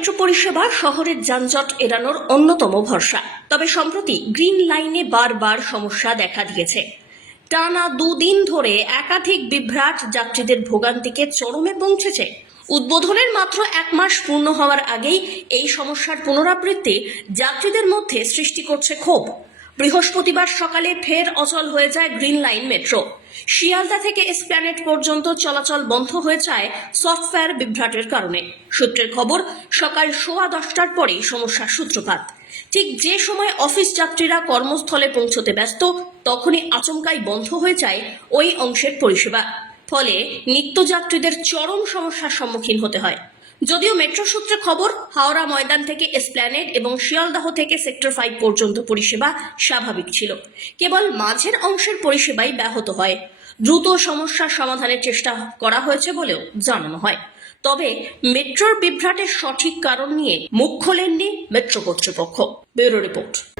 Metro পরিষেবা শহরের যানজট এড়ানোর অন্যতম ভরসা। তবে সম্প্রতি গ্রিন লাইনে বারবার সমস্যা দেখা দিয়েছে। টানা দুদিন ধরে একাধিক বিভ্রাট যাত্রীদের ভোগান্তিকে চরমে পৌঁছেছে। উদ্বোধনের মাত্র এক মাস পূর্ণ হওয়ার আগেই এই সমস্যার পুনরাবৃত্তি যাত্রীদের মধ্যে সৃষ্টি করছে ক্ষোভ। বৃহস্পতিবার সকালে ফের অচল হয়ে যায় গ্রিন লাইন মেট্রো। শিয়ালদা থেকে এসপ্ল্যানেট পর্যন্ত চলাচল বন্ধ হয়ে যায় সফটওয়্যার বিভ্রাটের কারণে। সূত্রের খবর, সকাল সোয়া দশটার পরেই সমস্যার সূত্রপাত। ঠিক যে সময় অফিস যাত্রীরা কর্মস্থলে পৌঁছতে ব্যস্ত, তখনই আচমকাই বন্ধ হয়ে যায় ওই অংশের পরিষেবা। ফলে নিত্যযাত্রীদের চরম সমস্যার সম্মুখীন হতে হয়। যদিও মেট্রো সূত্রে খবর, হাওড়া ময়দান থেকে এসপ্ল্যানেড এবং শিয়ালদাহ থেকে সেক্টর ফাইভ পর্যন্ত পরিষেবা স্বাভাবিক ছিল। কেবল মাঝের অংশের পরিষেবাই ব্যাহত হয়। দ্রুত সমস্যার সমাধানের চেষ্টা করা হয়েছে বলেও জানানো হয়। তবে মেট্রোর বিভ্রাটের সঠিক কারণ নিয়ে মুখ খোলেননি মেট্রো কর্তৃপক্ষ। Bureau report.